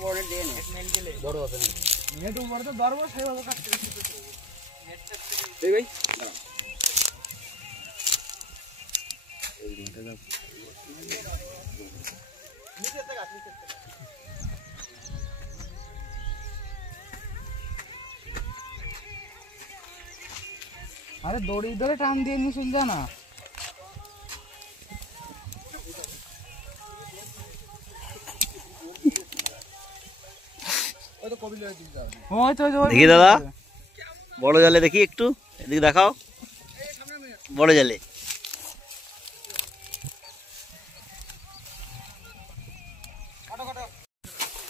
বড় আছে নেট উপরে তো ধরবো সেইভাবে কাটতে এই ভাই এই দিনটা যা নিচে থেকে নিচে আরে দড়ি ধরে টান দিয়ে নিয়ে চল যা না দেখি দাদা বড় জালে দেখি একটু এদিকে দেখাও বড় জালে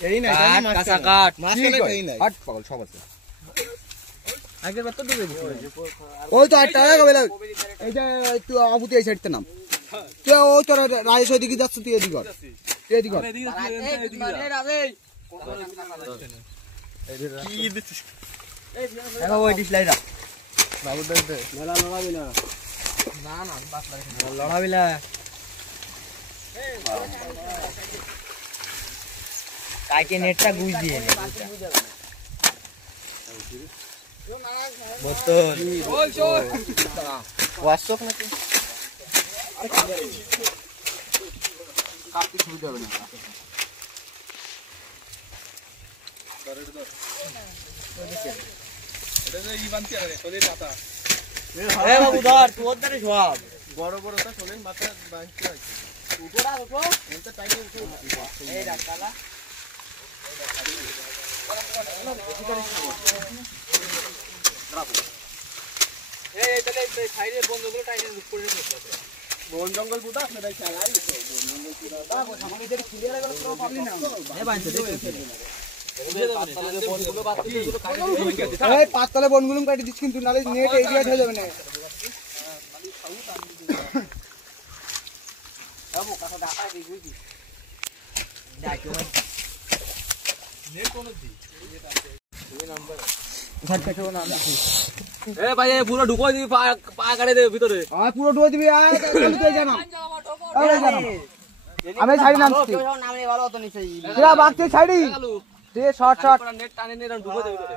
এই না কাঁচা কাট মাছ এই না হাট পাগল সব আছে আগের বার তো ডুবে গেছে ওই তো 8 টাকা গেল এই যে তুই আবুতে এই সাইডতে নাম তুই ও তোর রাজেশ ওইদিকে যাচ্ছ তুই এদিকে কর তুই এদিকে কর কি দিছিস এগো ওই ডিশ লাইরা বাবু দে মেলা লড়াবি না না না বাস লড়াবি না কাকে নেটটা গুজ দিয়ে বোতল ওই চল WhatsApp নাকি আরে কাটতে সুবিধা হবে না এটা যে ইবান্তি আরে তোদের মাথা এ বাবু ধর তুই ওদারে সব বড় বড়টা চলেন মাথা বাঁচতে আছে উপরা উঠো এনতে টাইমে উঠো এই রাখালা এই তাহলে এই সাইডে বন্ধগুলো টাইনে করে দিতে হবে বন জঙ্গল বুদা আপনারা চালাই বন জঙ্গল পুরো দাও সামনে যদি ক্লিয়ার হয়ে গেল তো পাবলি না এ বাইতে দেখি এই পাততলে বনগুলো কাটি দিচ্ছ কিন্তু নালে নেট এরিয়া হয়ে যাবে না বাবু কথা ডাটা দেখবি কি দেখো নেট কোন দি এই নাম্বার ঘাট থেকে নাম দিছি এ ভাই পুরো ঢুকোই দিবি পা কাটে দে ভিতরে হ্যাঁ পুরো ঢুকোই দিবি আয় তুই জানা আরে জানা আমি সাইড নামছি নামে ভালো তো নিছে এরা বাগতে সাইডি দে শর্ট শর্ট নেট টানে নে ঢুকো দে ভিতরে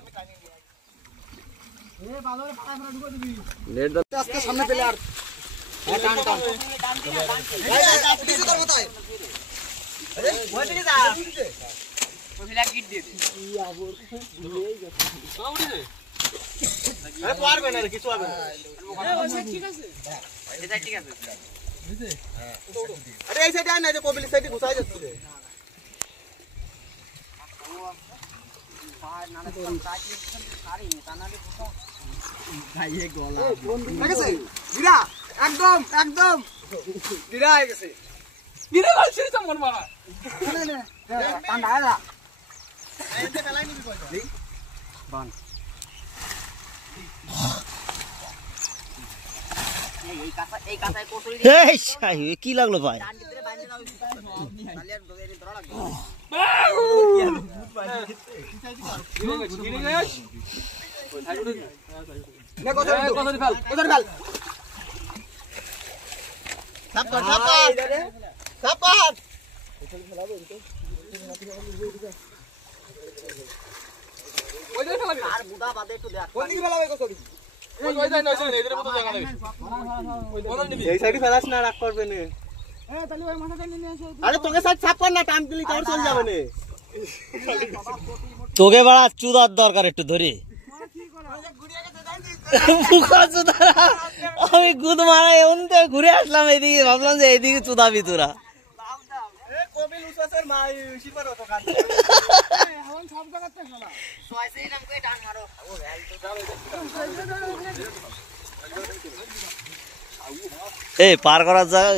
এ বালরে পাড়া করে ঢুকো দিবি নেট দতে আজকে সামনে পেলে আর হ্যাঁ টান টান ভাই কিছু তোর মাথায় আরে ওই দিকে যা ওইলা কিট দিয়ে দে ই আবো ভুলেই গেছে কাউড়ি রে আরে পারবে না রে কিছু হবে না এ ঠিক আছে এটা ঠিক আছে বুঝে হ্যাঁ আরে এই সাইডে আয় না যে কবিলি সাইডে ঘুষাই যাচ্ছে রে পার নানা তো কাটি সারি তানালে ঘুষা ভাই এ গলা লাগেছে জিরা একদম একদম জিরা হয়ে গেছে জিরা বলছিস তো মন বাবা না না ঠান্ডা আলা এতে ফেলাই নিবি কয়টা বান এই কাঁচায় কোটরি এই শাই কি লাগলো ভাই ডান ভিতরে বাইরে নাও তালিয়ার ডগের ধরা লাগবে নে কথা ফেল সাপ কর ওই যে ফেলাবি আর বুদা বাদে একটু দেখ কোন দিকে ফেলাবে কত দিকে ওই যাই না এদের মতো জায়গা নেই এই সাইডে ফেলাস না রাখ করবে না এ তাহলে ওই মাথা টেনে নিয়ে আসো আরে তোকে সাথ সাপ কর না টান দিলি কার চলে যাবে না তোকে বড় চুদার দরকার একটু ধরে আমি গুদ মারা এমনতে ঘুরে আসলাম এদিকে ভাবলাম যে এইদিকে চুদাবি তোরা এই পার করার জায়গা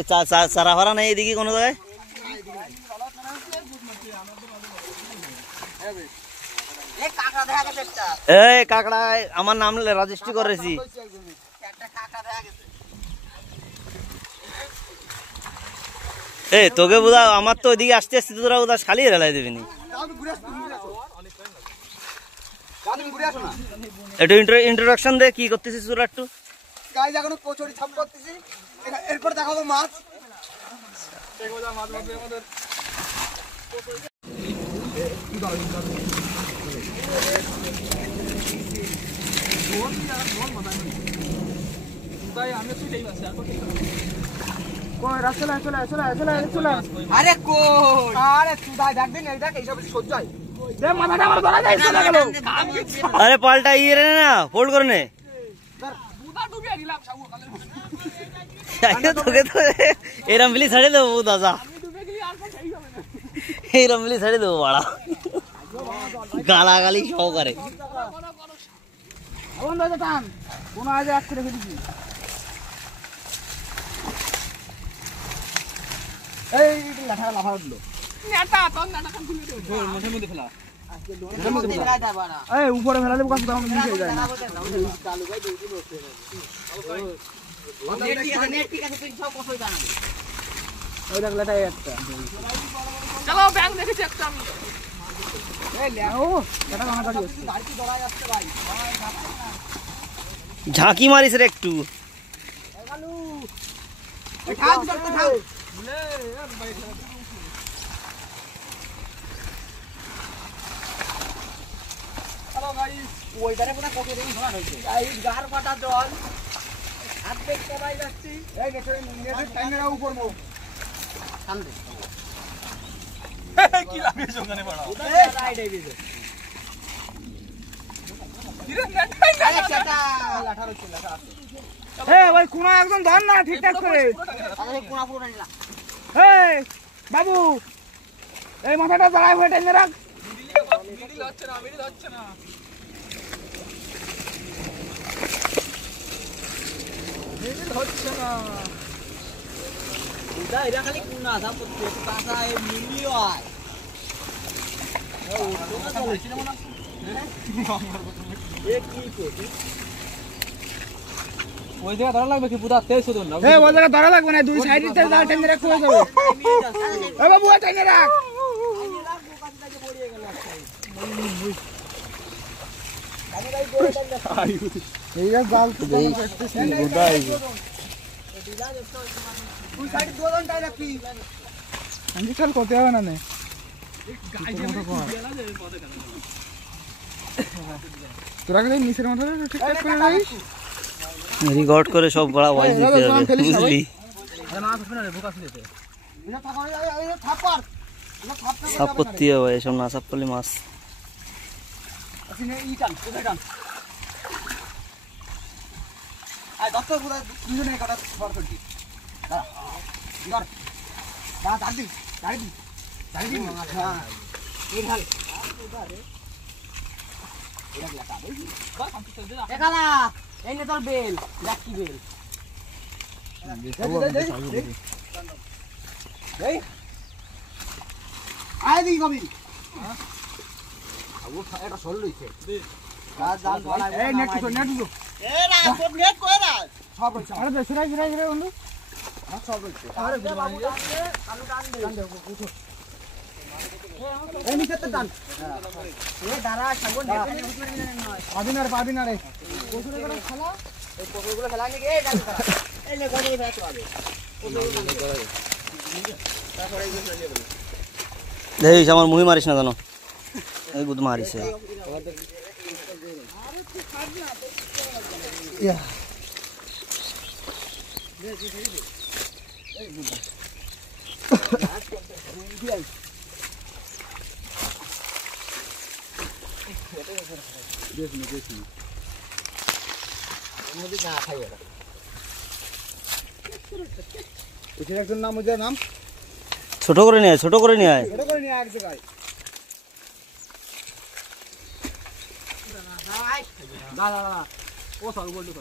চারা ফারা নেই এদিকে কোনো জায়গায় এই কাকড়া আমার নাম রেজিস্ট্রি করেছি এই তোকে বোধা আমার তো ওইদিকে আসতে আসতে তোরা বোধা খালি রেলাই দেবিনি একটু ইন্ট্রোডাকশন দে কি করতেছিস তোরা একটু গাইজ এখন কচুরি ছাপ করতেছি এরপর দেখাবো মাছ আরে কই আরে তুই দেখ দিন এই দেখ এইসব সহ্য হয় দে মাথাটা আমার ধরা যায় চলে গেল আরে পাল্টা ইয়ে রে না ফোল্ড করে নে তোকে তো এরম বিলি ছাড়ে দেবো দাদা এরম বিলি ছাড়ে দেবো বাড়া গালাগালি সহকারে কোন আজ এক করে ফেলেছি এই লাঠা লাফা উঠলো উপরে ফেলালে নিচে যায় না ঝাঁকি মারিস রে একটু কোন একদম ধর না ঠিকঠাক করে বাবু এই মাথাটা দাঁড়ায় হয়ে টেনে রাখ হচ্ছে না এরা খালি কোন আসা করতে কাঁচা মিলিও আয় ওই জায়গা ধরা লাগবে কি পুরা 23 ওজন না ওই জায়গা ধরা লাগবে না দুই সাইডে দাও টেনে রাখ হয়ে যাবে এ বাবু টেনে রাখ এই জাল তো দেখতেছি গোদাই তুই সাইডে দুজন টাই রাখবি আমি কাল করতে হবে না নে তোরা গেলে নিচের মাথাটা ঠিকঠাক করে রাখিস রিকর্ড করে সব বড় ভয়েস দিতে হবে বুঝলি সাফ করতে হবে এসব না সাফ করলে মাছ এই নে তোর বেল দেখ কি বেল এই আয় দি কবি আবু এটা সল লইছে জাল ধরা এই নেট তো এ না সব নেট কই না সব হইছে আরে বেসরাই গিরে বন্ধু সব হইছে আরে আলু টান দে উঠো এই নিচে তো টান এ দাঁড়া সাগর নেট নয় পাবি না রে কোসুরে করে খেলা এই কোসুরগুলো খেলা নাকি এই ডাল এই নে কোসুরে ব্যাচ হবে তারপরে এই গুলো নিয়ে বল দেখিস আমার মুহি মারিস না জানো এই গুদ মারিছে ছোট করে নিয়ে ছোট করে নিয়ে আয় এক জায়গায়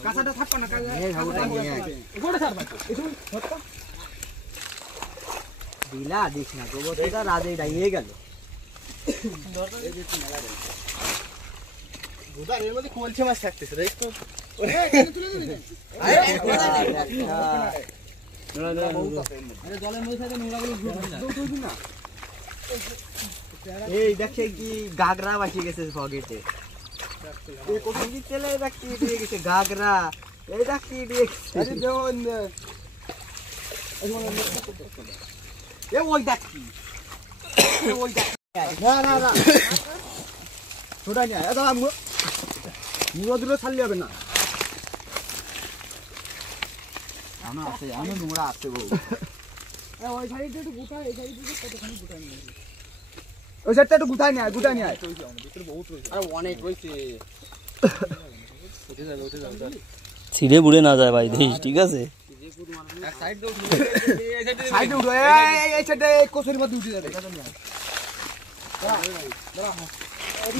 কাঁচাটা থাকবে না দিলা দিস না গোবরটা রাজে ডাইয়ে গেল এর মধ্যে কলছে মাছ থাকতেছে দেখ তো এই দেখে কি গাগরা বাসি গেছে ফগেতে তেলে দেখি দিয়ে গেছে গাগরা এই দেখি দিয়ে ওই দেখি ওই দেখ না ছোটাই নিয়ে দাদা মুড়ো দুটো ছাড়লে হবে না নোংরা আসছে বউ ওই সাইডটা একটু গুটাই এই সাইডটা কতখানি গুটাই নিয়ে ওই সাইডটা একটু গুটাই নিয়ে আরে অনেক হয়েছে ছিঁড়ে বুড়ে না যায় ভাই দেখিস ঠিক আছে সাইডে উঠো এই সাইডে কোসের মধ্যে উঠে যাবে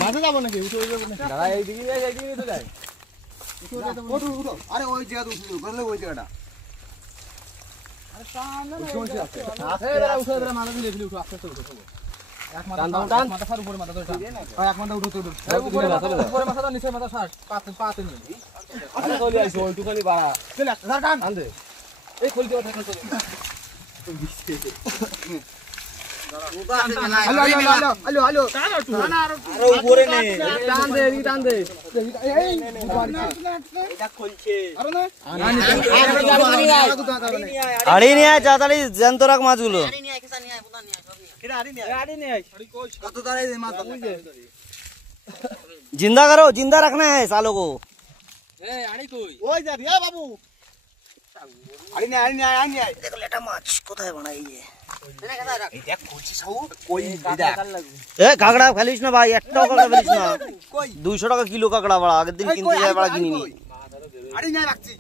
মাঝে যাবো নাকি উঠে যাবো না দাদা এইদিকে তো যায় উঠো আরে ওই জায়গাতে উঠে গেলে ওই জায়গাটা আরে টান না উঠে মাথা দিয়ে দেখলি উঠো আস্তে আস্তে উঠো এক মাথা ফার উপরে মাথা ধরে এক মাথা উঠো উপরে মাথা নিচে মাথা ছাড় পাতে নি আরে চলে আইছো ওইটুখানি বাড়া চল একটা টান আন দে এই খোল দিও থাকলে চলে হ্যালো আরে উপরে নে টান দে এটা খুলছে আরে না আড়ি নিয়ে আয় তাড়াতাড়ি জ্যান্ত রাখ মাছগুলো কত তাড়াতাড়ি মাছ जिंदा करो जिंदा रखना है सालों को ওই যা রে বাবু আরে নে देखो लेटा माछ কোথায় বানাই এই দেখ খুলছি সাউ কই দেখ এ কাকড়া ফেলিস না ভাই একটাও কাকড়া ফেলিস না 200 টাকা কিলো কাকড়া বড়া আগের দিন কিনতে যায় বড়া কিনিনি আরে না রাখছি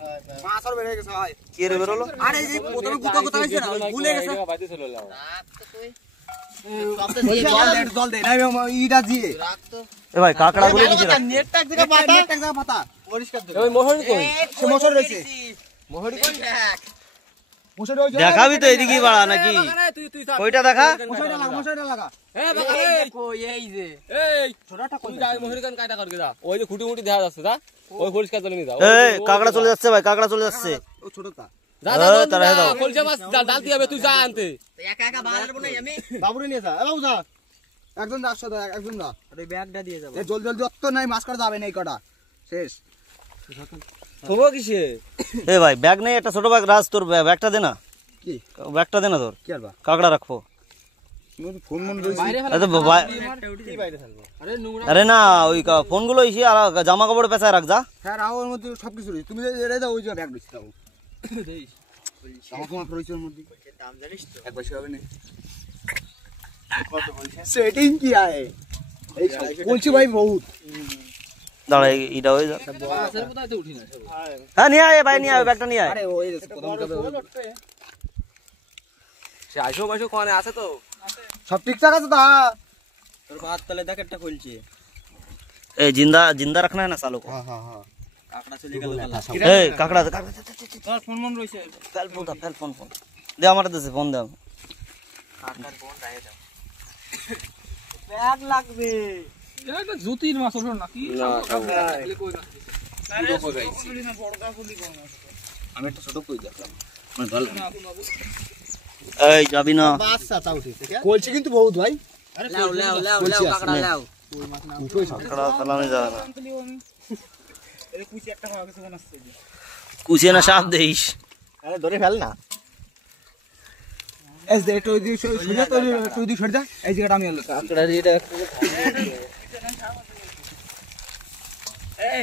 মাছ আর বেড়ে গেছে ভাই কে রে বেরোলো আরে এই প্রথমে গুতা হইছে না ভুলে গেছে জল দে না ইটা দিয়ে এ ভাই কাকড়া গুলো নিচে রাখ নেটটা এক জায়গা পাতা পরিষ্কার দে ওই মোহরি কই সে মোহর রয়েছে মোহরি কোন দেখ মোহর ওই দেখাবি তো এদিকেই বাড়া নাকি কইটা দেখা মোহরটা লাগা এ বাবা এই কই এই যে এই ছোটটা কই তুই যাই মোহরি কান কাটা করকে যা ওই যে খুঁটি মুটি দেখা যাচ্ছে দা ওই পরিষ্কার করে নি দাও এই কাকড়া চলে যাচ্ছে ভাই কাকড়া চলে যাচ্ছে ও ছোটটা যা তারা দাও কলজা মাছ ডাল দিবে তুই যা আনতে একা একা বাড়াবো না আমি বাবুরে নিয়ে যা এ বাবু যা একজন যা একসাথে একজন যা আরে ব্যাগটা দিয়ে যাব এ জলদি অত নাই মাছ কাটা যাবে না এই কটা শেষ তোমরা কিসে এ ভাই ব্যাগ নেই একটা ছোট ব্যাগ রাজ তোর ব্যাগটা দে না কি ব্যাগটা দে না তোর কি আরবা কাকড়া রাখবো ফোন মন রইছে কি বাইরে ফেলবো আরে নোংরা আরে না ওই ফোনগুলো ইসে আর জামা কাপড় পেঁচায় রাখ যা হ্যাঁ রাও ওর মধ্যে সবকিছু রয়েছে তুমি এরে দাও ওই যে ব্যাগ রয়েছে দাও দেইস আমার রয়েছে ওর মধ্যে দাম জানিস তো এক পয়সা হবে না কত বলছিস সেটিং কি আয় এই বলছি ভাই বহুত দাঁড়া এটা হয়ে যা মাছের কোথায় তো উঠি না হ্যাঁ নিয়ে আয় ভাই নিয়ে আয় ব্যাগটা নিয়ে আয় আরে ওই প্রথম কবে সে আইসো মাইসো কোনে আছে তো সব ঠিকঠাক আছে তো তোর হাত তলে দেখ একটা খুলছে ए जिंदा रखना है ना सालों को हां हां কাকড়া চলে গেল ए काकड़ा তোর ফোন মন রইছে फेल फोन दे हमारे दे फोन दे কাকার ফোন রাখে দাও ব্যাগ লাগবে এটা জুতির মাছ ওঠো নাকি আমি একটা ছোট কই দেখলাম মানে ভালো ए যাবি না বাচ্চা তা উঠেছে কলছি কিন্তু বহুত ভাই আরে লাও কাকড়া লাও উঠোই কাকড়া চালানো যাবে না এই কুচি একটা পাওয়া গেছে মনে হচ্ছে কুচিয়ে না সাপ দেইস আরে ধরে ফেল না এস দে তো দি সোজা তো দি সর যা এই জায়গাটা আমি আলো কাকড়া এটা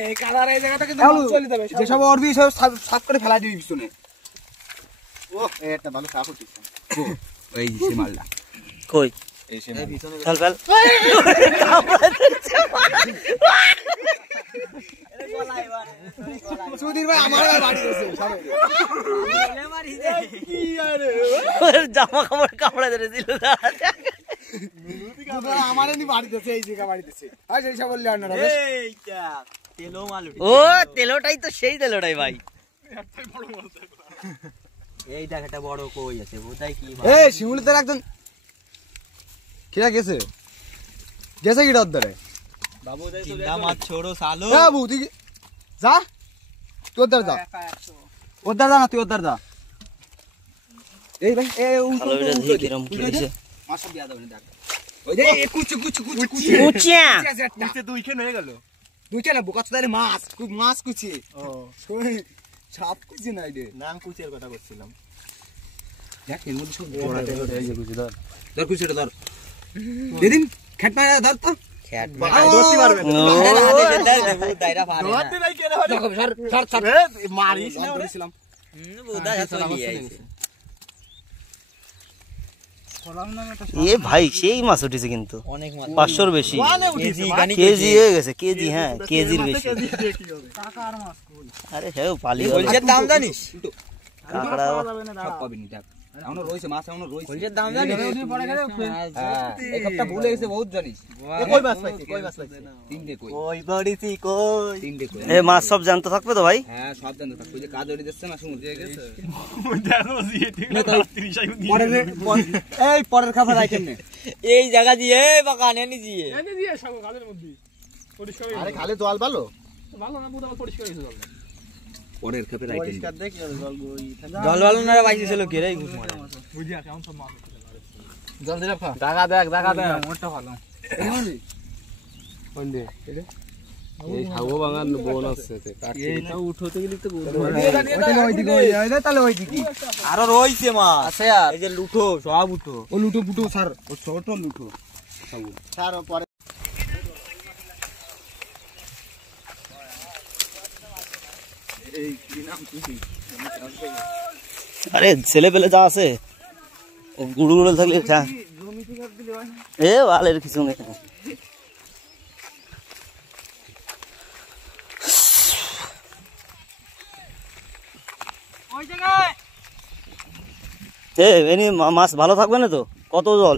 এই কালার এই জায়গাটা কিন্তু চলে যাবে যে সব অরবি সব সাফ করে ফেলা দিবি পিছনে ও এটা ভালো সাফ হচ্ছে ও এই যে মালটা কই এই সে চল ফেল সুধীর ভাই আমার বাড়ি গেছে সবাই কি আরে জামা কাপড় কাপড়ে ধরে দিল আমারে নি বাড়ি গেছে এই জায়গা বাড়ি দিছে আর সেই সব বললে না এইটা তেলো মাল ও তেলোটাই তো সেই তেলোটাই ভাই এই দেখ একটা বড় কই আছে ওটাই কি এই শিমুলিতে একজন কিরা গেছে গেছে কি ধরে বাবু দেই তো চিন্তা মাছ ছোড়ো সালো এ বাবু তুই যা তুই ওদার যা ওদার যা না তুই ওদার যা এই ভাই এ ভালো এটা দেখি কিরম কি হইছে মাছ দিয়া দাও দেখ ওই যে কুচু কুচিয়া কুচে দুই খেন হয়ে গেল দুই খেন বুকা চদারে মাছ খুব মাছ কুচি ও ছাপ কুচি নাই রে নাম কুচির কথা করছিলাম দেখ এর মধ্যে সব বড় এই যে কুচি ধর কুচিটা ধর দিদিন খেট মারা ধর তো ধরতে পারবে না মারিস না ধরেছিলাম এ ভাই সেই মাছ উঠেছে কিন্তু 500-র বেশি কেজি হয়ে গেছে কেজি হ্যাঁ কেজির বেশি আরে হ্যাঁ পালি কলসের দাম জানিস কাঁকড়া সব পাবিনি দেখ এখনো রইছে মাছ এখনো রইছে কলসের দাম জানিস এই সবটা ভুলে গেছে বহুত জানিস কই মাছ পাইছে তিনটে কই ওই বড়িছি কই তিনটে কই এ মাছ সব জানতে থাকবে তো ভাই হ্যাঁ সব জানতে থাকবে যে কাজ ওরি দিচ্ছে না শুন দিয়ে গেছে এই পরের খাবার আইটেম নে এই জায়গা দিয়ে বাকা নেনি দিয়ে আরে খালি জল ভালো পরের খাবার আইটেম জল ভালো না বাইছি ছিল কে রে ঘুষ মারে জল দিলে টাকা দেখ মোটটা ভালো এই খাবো বাঙান বোন আছে এইটা উঠোতে গেলি তো তাহলে ওই দিকে আরো রইছে মাছ আছে আর এই যে লুঠো সব উঠো ও লুটো পুটো স্যার ও ছোট লুটো সব স্যার পরে আরে ছেলে পেলে যা আছে ও গুড়ু গুড়ো থাকলে এ বালের কিছু নেই এমনি মাছ ভালো থাকবে না তো কত জল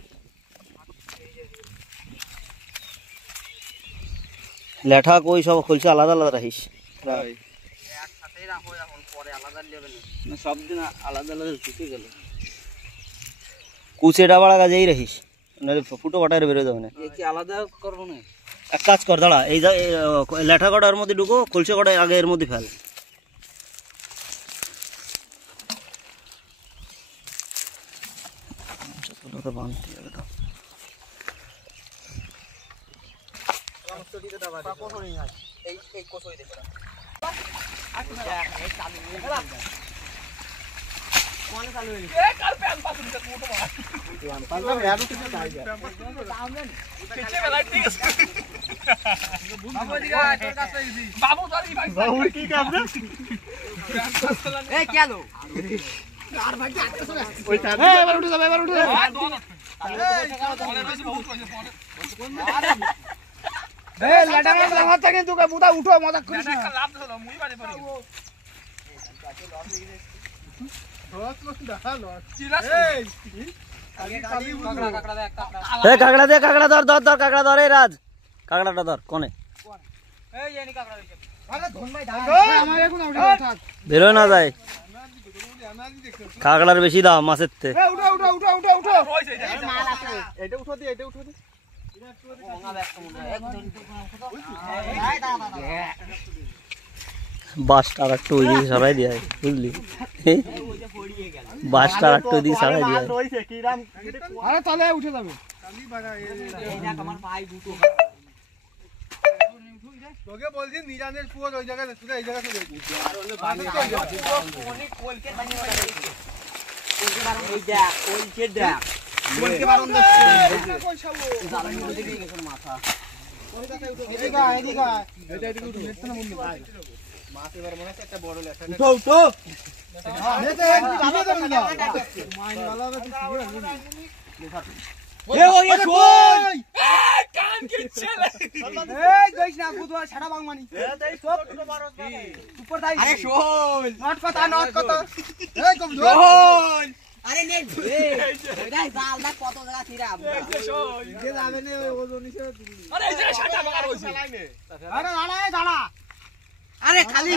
লেঠা কই সব খুলছে আলাদা আলাদা রাখিস সব দিন আলাদা আলাদা শুকিয়ে গেল কুচেটা বাড়া গাছেই রাখিস নাহলে ফুটো বাটারে বেরোয় যাবে না আলাদা করবো না এক কাজ কর দাঁড়া এই লেঠা কটার মধ্যে ঢুকো খুলছে কটা আগে এর মধ্যে ফেল কাঁকড়া দে কাঁকড়া ধর ধর ধর কাঁকড়া ধর এই রাজ কাঁকড়াটা ধর কোনে বেরোয় না যায় কাঁকড়ার বেশি দাম মাছের থেকে বাসটা আর একটু ওইদিকে সরাই দিয়ে বুঝলি বাসটা আর একটু ওইদিকে সরাই দিয়ে আরে তাহলে উঠে যাবে তোকে বলছি নিরানের পুরো ওই জায়গায় তুই এই জায়গায় আরে খালি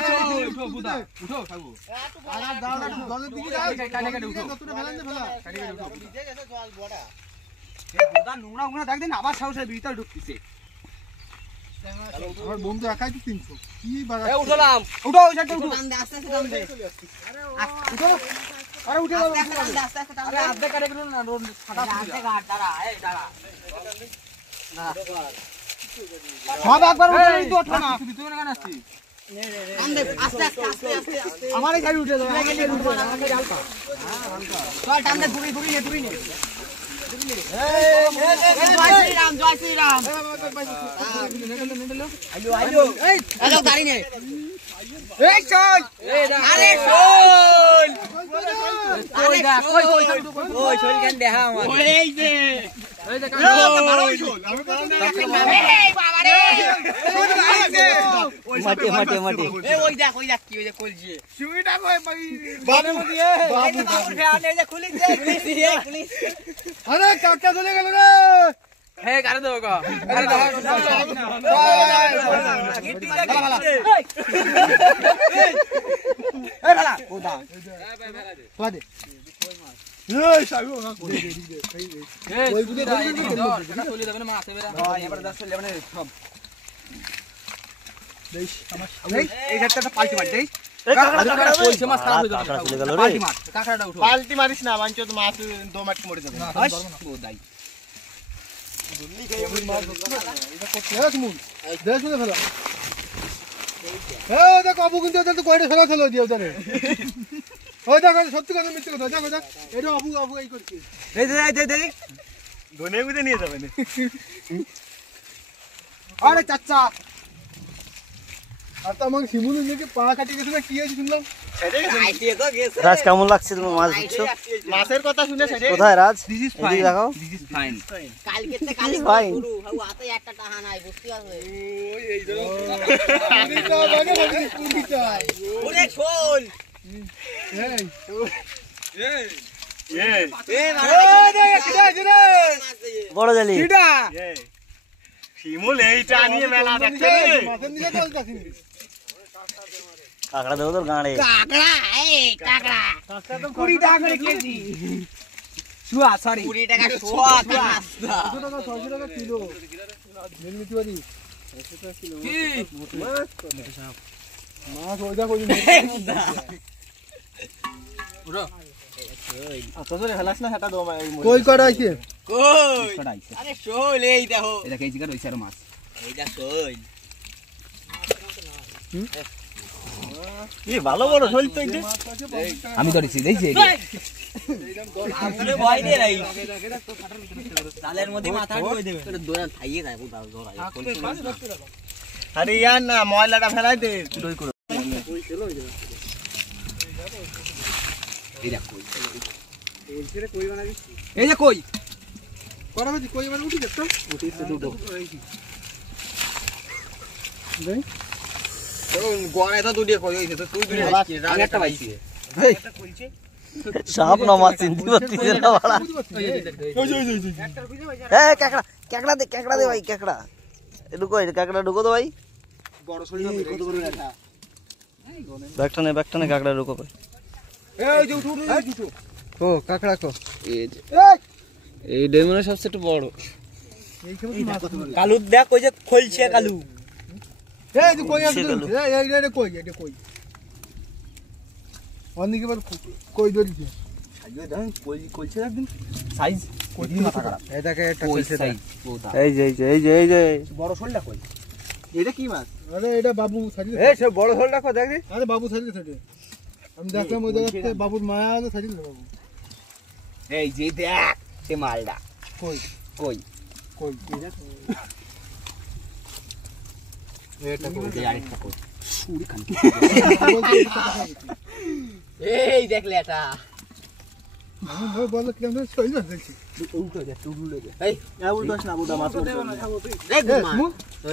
নোংরা দেখ দিন আবার সাহসের ভিতরে ঢুকতেছে আমার বন্ধু একাই তো 300 কি উঠলাম উঠো ওই সাইডে উঠো আস্তে আস্তে টান দে উঠো আরে উঠে যাও আস্তে আস্তে টান দে আধে কাটে গেল না রোড ফাটা আধে কাট দাঁড়া এই দাঁড়া সব একবার উঠে নি তো ওঠো না তুই না কেন আসছিস টান দে আস্তে আস্তে আস্তে আস্তে আমারই গাড়ি উঠে যাবে আমাকে উঠে যাবে আমাকে হালকা হ্যাঁ হালকা চল টান দে দূরে দূরে নে জয় শ্রীরাম আইলো এই গাড়ি নে এই চল আরে চল কই দা কই চল কেন দেখা আমার এই যে এই যে মারো চল আমি বাবা রে মাটি এই ওই দেখ কি ওই যে কলজি সুইটা কই বাবু বাবু ফ্যান এই যে খুলি দে পুলিশ আরে কাকা চলে গেল রে হে গাড়ি দাও গো গাড়ি দাও গিটি এই ভালা কোদা কোদা দে এই সাইও না কোদে দে ওই গুদে না চলে যাবে না মাছ এবারে হ্যাঁ এবারে 10 চলে যাবে না সব দেই আমার এই ঘাটটা পাল্টি মার দেই কাকড়া কইছে মাছ খারাপ হয়ে যাবে চলে গেল রে পাল্টি মার কাকড়াটা উঠো পাল্টি মারিস না বাঞ্চো তো মাছ দো মাটি মরে যাবে কোদাই দেখো আবু কিন্তু তো কয়টা ফেলা ফেলো দিয়ে ওদের ওই দেখো সত্যি কথা মিথ্যে কথা দেখো দেখ এটা আবু আবু এই করছে এই দে ধনে গুদে নিয়ে যাবেন আরে চাচা আর তো আমাকে শিমুলু নিয়ে পা কাটি গেছে না কি হয়েছে শুনলাম রাজ কেমন লাগছে তুমি মাছ ধরছো মাছের কথা শুনে সেটা কোথায় রাজ এদিকে দেখাও ফাইন কালকে তে কালি ফাইন শুরু হাউ হাতে একটা টাহা নাই বুঝতে পারবে ওরে শোল বড় জালি শিমুল এইটা নিয়ে মেলা দেখছে মাছের নিয়ে চলতেছি কাকড়া দেবো তোর গাঁড়ে কাকড়া এই কাকড়া 20 টাকা করে কেজি শুয়া সরি 20 টাকা শোয়া মাছ 600 টাকা কিলো মিলমিটি বাড়ি কি মাছ ওইটা কই কই কড়াইছে কই আরে শোল এই দেখো এটা কেজি কার হইছে আর মাছ এইটা শোল ভালো বড় শোল তো আমি ধরেছি দেখছি আরে ভয় দে রাই জালের মধ্যে মাথা ঢুকে দেবে এটা দোরা খাইয়ে যায় পুরো দোরা আরে ইয়ার না ময়লাটা ফেলাই দে এই যে কই করা হচ্ছে কই মানে উঠি দেখতো উঠিছে দুটো দেই গোয়ানে তো দুটো কই হইছে তো তুই দুটো আমি একটা পাইছি সাপ না মাছ চিনতে পারছিস না বাড়া এই কাকড়া দে ভাই কাকড়া ঢুকো কাকড়া ঢুকো তো ভাই বড় শরীর কত বড় এটা ব্যাগটা নে কাকড়া ঢুকো ভাই এই যে উঠো উঠো ও কাকড়া কো এই যে এই ডেমনের সবচেয়ে বড় এই কেমন মাছ কালু দেখ কই যে খলছে কালু এই যে কই আছে এই কই এটা কই অনেকে বার কই ধরিছে সাইজে দেন কলছে একদিন সাইজ কই মাথা খারাপ এটাকে একটা কই কইছে সাইজ ওদা এই যে বড় শোলটা কই এটা কি মাছ আরে এটা বাবু ছাড়িয়ে এই সব বড় শোলটা কই দেখ আরে বাবু ছাড়িয়ে ছাড়ে আমি দেখলাম ওই জায়গাতে বাবুর মায়া আছে ছাড়িয়ে বাবু এই যে দেখ সে মালটা কই কই কই এটা কই এই আরেকটা কই সুরি খান এই দেখলে এটা আমি বল কি আমরা সই না দেখছি উল্টো দে উল্টো দে এই উল্টাস না বুদা মাছ দেখ মা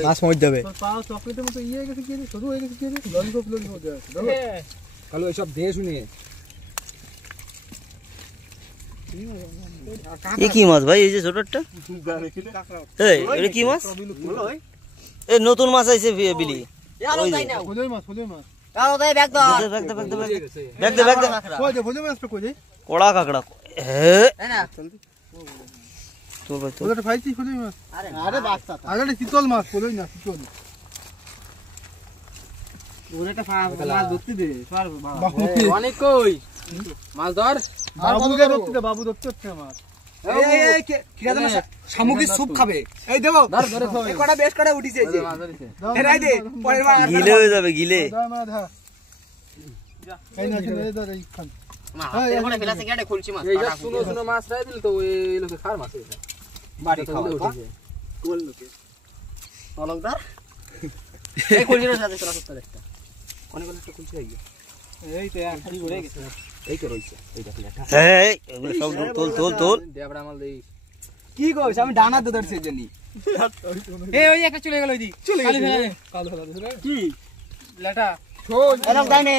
মাছ মজ যাবে তোর পা চকলেটের মতো ইয়ে গেছে কি রে শুরু হয়ে গেছে কি রে ললিপপ মধ্যে আছে দেখো কালু এসব দে শুনে এই কি মাছ ভাই এই যে ছোটটা এই এটা কি মাছ এই নতুন মাছ আইছে বিলি আলো তাই না ফজই মাছ আলো তাই ব্যাগ দাও ব্যাগ দে কই দে ফজই মাছটা কই দে কোড়া কাকড়া হ্যাঁ তাই না তোর ভাই তোর ওটা ফাইছি ফজই মাছ আরে বাস্তা আরে চিতল মাছ ফজই না চিতল ওরেটা মাছ ধরতে দে বাবু অনেক কই মাছ ধর বাবুকে ধরতে দে বাবু ধরতে হচ্ছে মাছ এই কি জানো সামুদ্রিক স্যুপ খাবে এই দেবো ধর ধরে এই কটা বেশ কটা উঠিছে এই যে এরাই দে পরের বার গিলে হয়ে যাবে গিলে দা মা ধা এই না ছেড়ে দা এই খান মা হাতে করে ফেলাছে কেটে খুলছি মাছ এই যা শুনো শুনো মাছ রাই দিল তো ওই লোকে খার মাছ এটা বাড়ি খাওয়া কোন লোকে অলকদার এই খুলছির সাথে তোরা সত্তর একটা অনেক একটা খুলছি হয়ে গেছে এই তো আর কি ঘুরে গেছে এই তো রইছে এইটা প্লেটটা এই এগুলো সব তোল দেবড়া মাল দেই কি কইছ আমি ডানা তো ধরছি এর জন্য এই ওই একটা চলে গেল ওই দি চলে গেছে কালো ফেলা কি লেটা শোন এরকম গানে